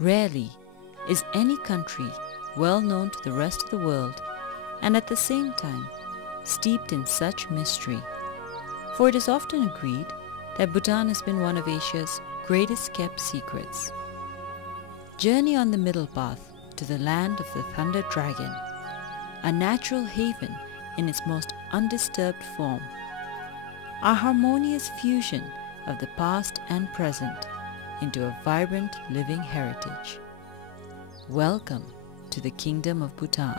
Rarely is any country well known to the rest of the world and at the same time steeped in such mystery. For it is often agreed that Bhutan has been one of Asia's greatest kept secrets. Journey on the middle path to the land of the Thunder Dragon, a natural haven in its most undisturbed form, a harmonious fusion of the past and present into a vibrant living heritage. Welcome to the Kingdom of Bhutan.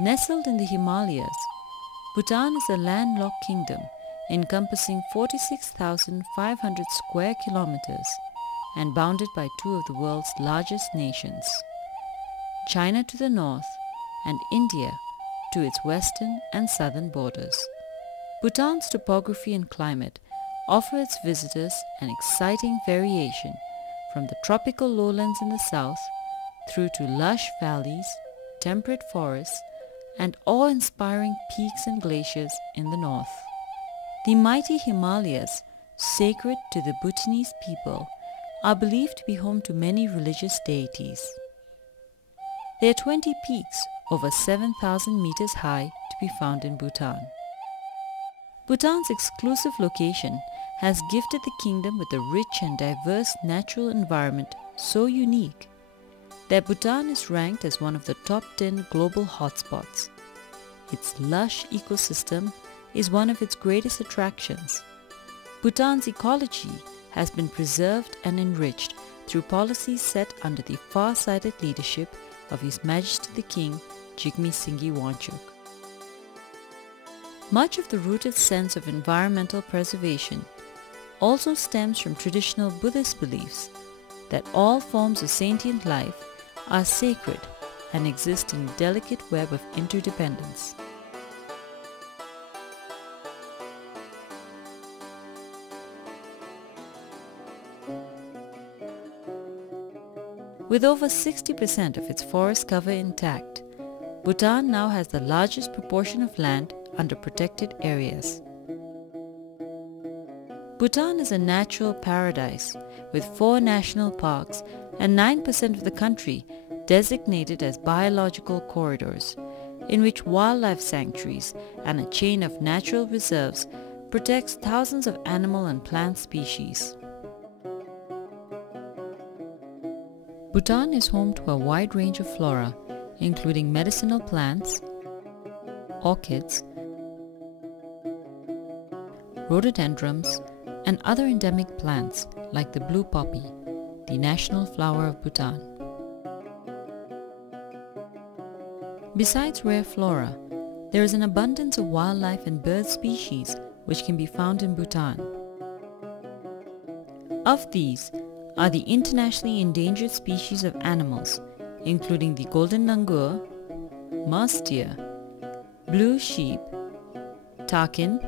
Nestled in the Himalayas, Bhutan is a landlocked kingdom encompassing 46,500 square kilometers and bounded by two of the world's largest nations, China to the north and India to its western and southern borders. Bhutan's topography and climate offer its visitors an exciting variation from the tropical lowlands in the south through to lush valleys, temperate forests, and awe-inspiring peaks and glaciers in the north. The mighty Himalayas, sacred to the Bhutanese people, are believed to be home to many religious deities. There are 20 peaks over 7,000 meters high to be found in Bhutan. Bhutan's exclusive location has gifted the kingdom with a rich and diverse natural environment so unique that Bhutan is ranked as one of the top 10 global hotspots. Its lush ecosystem is one of its greatest attractions. Bhutan's ecology has been preserved and enriched through policies set under the far-sighted leadership of His Majesty the King Jigme Singye Wanchuk. Much of the rooted sense of environmental preservation also stems from traditional Buddhist beliefs that all forms of sentient life are sacred and exist in a delicate web of interdependence. With over 60% of its forest cover intact, Bhutan now has the largest proportion of land under protected areas. Bhutan is a natural paradise with 4 national parks and 9% of the country designated as biological corridors, in which wildlife sanctuaries and a chain of natural reserves protects thousands of animal and plant species. Bhutan is home to a wide range of flora, including medicinal plants, orchids, rhododendrons, and other endemic plants like the blue poppy, the national flower of Bhutan. Besides rare flora, there is an abundance of wildlife and bird species which can be found in Bhutan. Of these are the internationally endangered species of animals, including the golden langur, mouse deer, blue sheep, takin,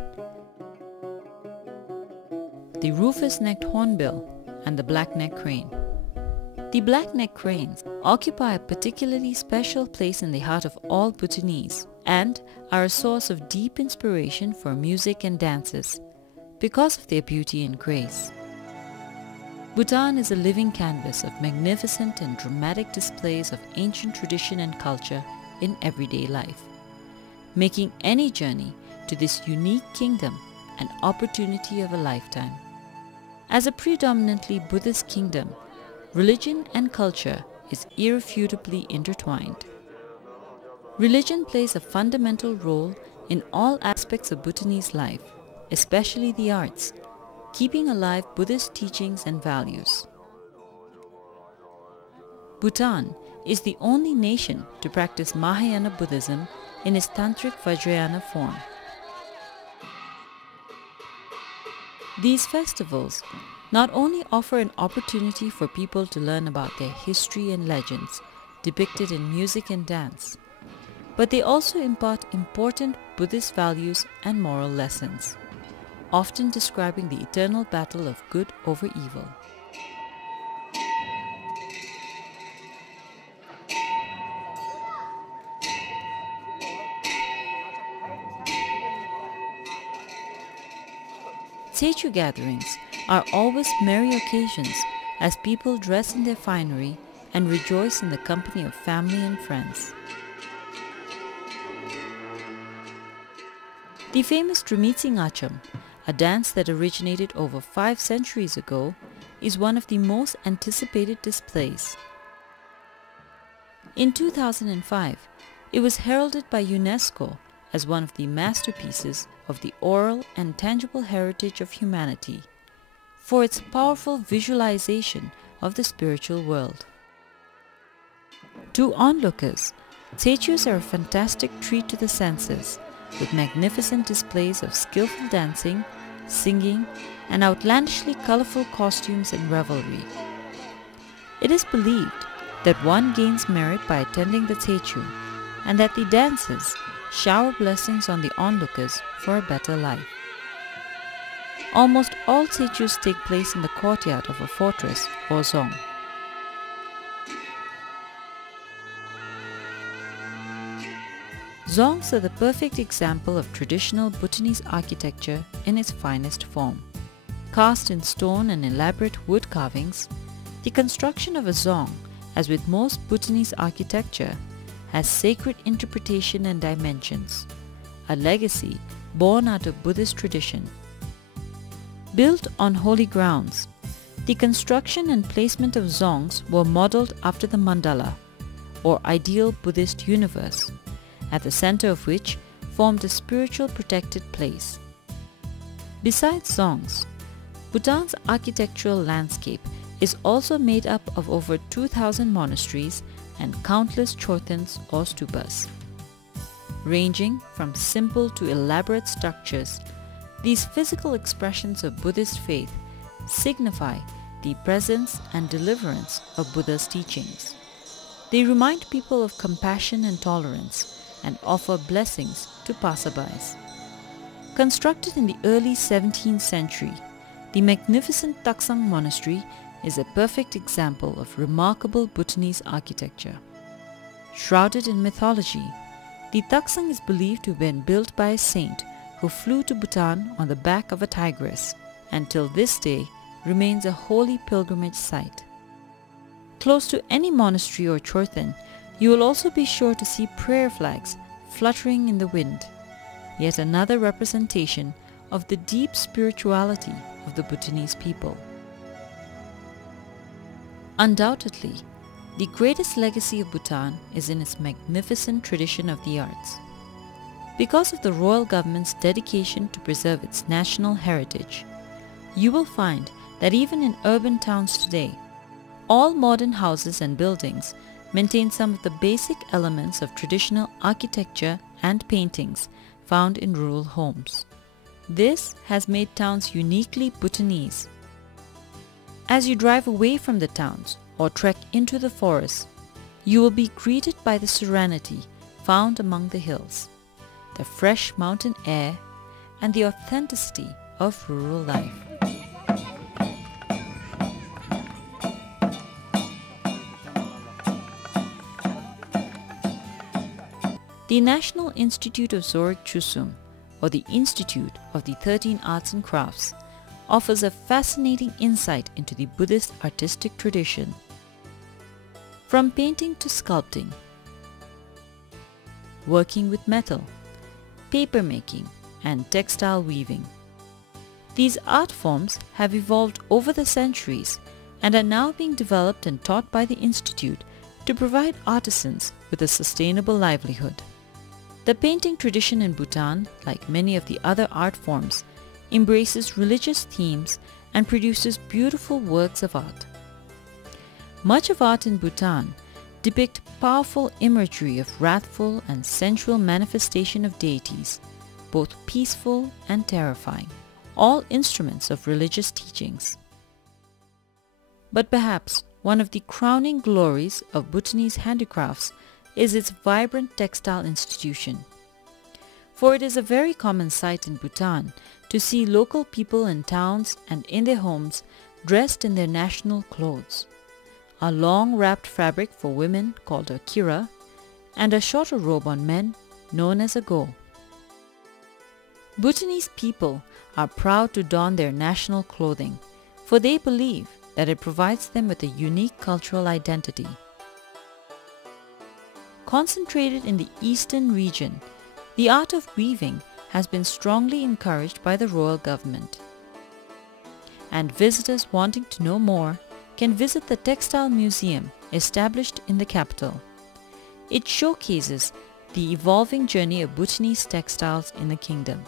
the rufous-necked hornbill, and the black-necked crane. The black-necked cranes occupy a particularly special place in the heart of all Bhutanese and are a source of deep inspiration for music and dances because of their beauty and grace. Bhutan is a living canvas of magnificent and dramatic displays of ancient tradition and culture in everyday life, making any journey to this unique kingdom an opportunity of a lifetime. As a predominantly Buddhist kingdom, religion and culture is irrefutably intertwined. Religion plays a fundamental role in all aspects of Bhutanese life, especially the arts, keeping alive Buddhist teachings and values. Bhutan is the only nation to practice Mahayana Buddhism in its Tantric Vajrayana form. These festivals not only offer an opportunity for people to learn about their history and legends depicted in music and dance, but they also impart important Buddhist values and moral lessons, often describing the eternal battle of good over evil. Teochew gatherings are always merry occasions as people dress in their finery and rejoice in the company of family and friends. The famous Trimitsing Acham, a dance that originated over 5 centuries ago, is one of the most anticipated displays. In 2005, it was heralded by UNESCO as one of the masterpieces of the oral and tangible heritage of humanity for its powerful visualization of the spiritual world. To onlookers, Teochews are a fantastic treat to the senses, with magnificent displays of skillful dancing, singing, and outlandishly colorful costumes and revelry. It is believed that one gains merit by attending the Teochew, and that the dancers shower blessings on the onlookers for a better life. Almost all Teochews take place in the courtyard of a fortress or zong. Zongs are the perfect example of traditional Bhutanese architecture in its finest form. Cast in stone and elaborate wood carvings, the construction of a zong, as with most Bhutanese architecture, has sacred interpretation and dimensions, a legacy born out of Buddhist tradition. Built on holy grounds, the construction and placement of zongs were modeled after the mandala, or ideal Buddhist universe, at the center of which formed a spiritual protected place. Besides zongs, Bhutan's architectural landscape is also made up of over 2,000 monasteries and countless chortens or stupas. Ranging from simple to elaborate structures, these physical expressions of Buddhist faith signify the presence and deliverance of Buddha's teachings. They remind people of compassion and tolerance and offer blessings to passerbys. Constructed in the early 17th century, the magnificent Taksang Monastery is a perfect example of remarkable Bhutanese architecture. Shrouded in mythology, the Taksang is believed to have been built by a saint who flew to Bhutan on the back of a tigress, and till this day remains a holy pilgrimage site. Close to any monastery or chorten, you will also be sure to see prayer flags fluttering in the wind, yet another representation of the deep spirituality of the Bhutanese people. Undoubtedly, the greatest legacy of Bhutan is in its magnificent tradition of the arts. Because of the royal government's dedication to preserve its national heritage, you will find that even in urban towns today, all modern houses and buildings maintain some of the basic elements of traditional architecture and paintings found in rural homes. This has made towns uniquely Bhutanese. As you drive away from the towns or trek into the forests, you will be greeted by the serenity found among the hills, the fresh mountain air, and the authenticity of rural life. The National Institute of Zorik Chusum, or the Institute of the 13 Arts and Crafts, offers a fascinating insight into the Buddhist artistic tradition. From painting to sculpting, working with metal, paper making, and textile weaving. These art forms have evolved over the centuries and are now being developed and taught by the Institute to provide artisans with a sustainable livelihood. The painting tradition in Bhutan, like many of the other art forms, embraces religious themes and produces beautiful works of art. Much of art in Bhutan depict powerful imagery of wrathful and sensual manifestation of deities, both peaceful and terrifying, all instruments of religious teachings. But perhaps one of the crowning glories of Bhutanese handicrafts is its vibrant textile institution. For it is a very common sight in Bhutan to see local people in towns and in their homes dressed in their national clothes, a long wrapped fabric for women called a kira, and a shorter robe on men known as a go. Bhutanese people are proud to don their national clothing, for they believe that it provides them with a unique cultural identity. Concentrated in the eastern region, the art of weaving has been strongly encouraged by the royal government. And visitors wanting to know more can visit the Textile Museum established in the capital. It showcases the evolving journey of Bhutanese textiles in the kingdom.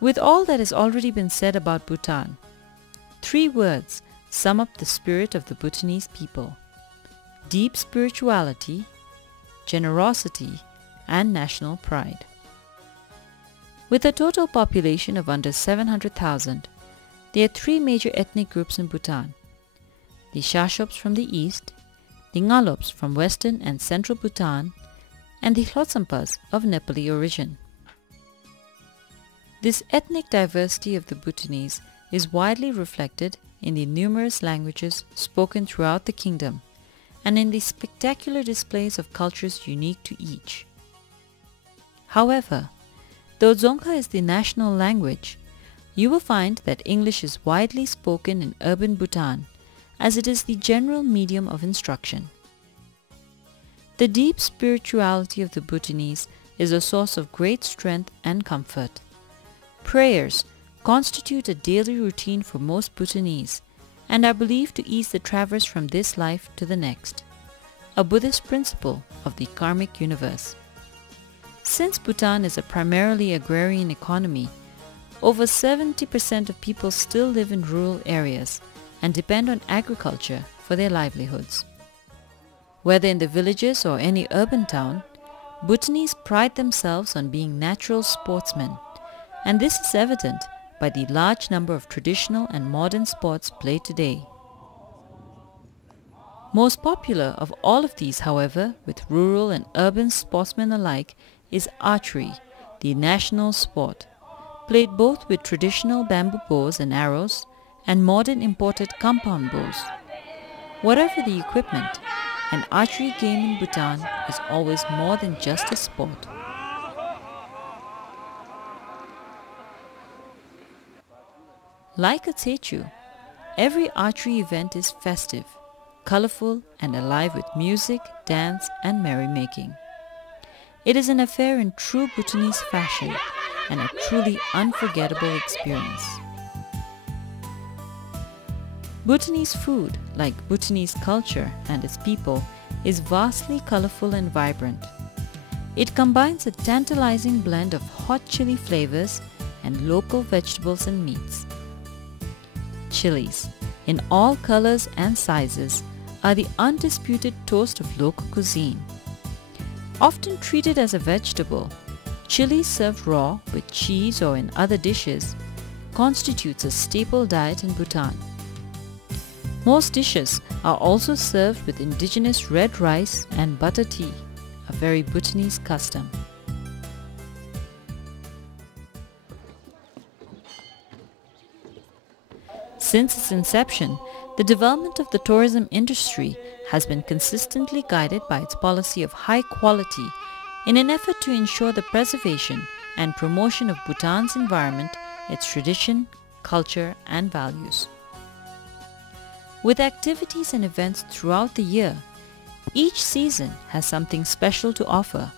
With all that has already been said about Bhutan, 3 words sum up the spirit of the Bhutanese people: deep spirituality, generosity, and national pride. With a total population of under 700,000, there are 3 major ethnic groups in Bhutan: the Shashops from the east, the Ngalops from western and central Bhutan, and the Hlotsampas of Nepali origin. This ethnic diversity of the Bhutanese is widely reflected in the numerous languages spoken throughout the kingdom and in the spectacular displays of cultures unique to each. However, though Dzongkha is the national language, you will find that English is widely spoken in urban Bhutan, as it is the general medium of instruction. The deep spirituality of the Bhutanese is a source of great strength and comfort. Prayers constitute a daily routine for most Bhutanese and are believed to ease the traverse from this life to the next, a Buddhist principle of the karmic universe. Since Bhutan is a primarily agrarian economy, over 70% of people still live in rural areas and depend on agriculture for their livelihoods. Whether in the villages or any urban town, Bhutanese pride themselves on being natural sportsmen, and this is evident by the large number of traditional and modern sports played today. Most popular of all of these, however, with rural and urban sportsmen alike, is archery, the national sport, played both with traditional bamboo bows and arrows and modern imported compound bows. Whatever the equipment, an archery game in Bhutan is always more than just a sport. Like a Techu, every archery event is festive, colorful, and alive with music, dance, and merrymaking. It is an affair in true Bhutanese fashion and a truly unforgettable experience. Bhutanese food, like Bhutanese culture and its people, is vastly colorful and vibrant. It combines a tantalizing blend of hot chili flavors and local vegetables and meats. Chilies, in all colors and sizes, are the undisputed toast of local cuisine. Often treated as a vegetable, chili served raw with cheese or in other dishes constitutes a staple diet in Bhutan. Most dishes are also served with indigenous red rice and butter tea, a very Bhutanese custom. Since its inception, the development of the tourism industry has been consistently guided by its policy of high quality in an effort to ensure the preservation and promotion of Bhutan's environment, its tradition, culture, and values. With activities and events throughout the year, each season has something special to offer.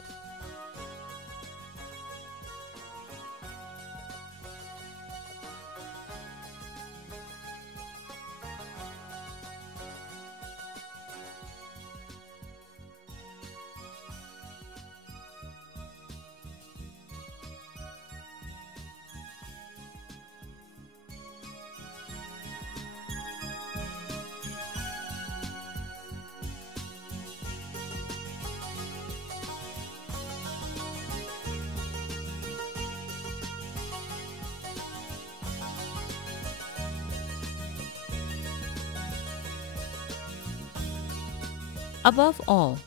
Above all,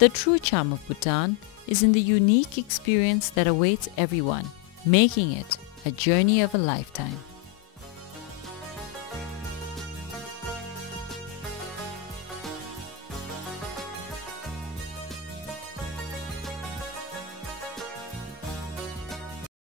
the true charm of Bhutan is in the unique experience that awaits everyone, making it a journey of a lifetime.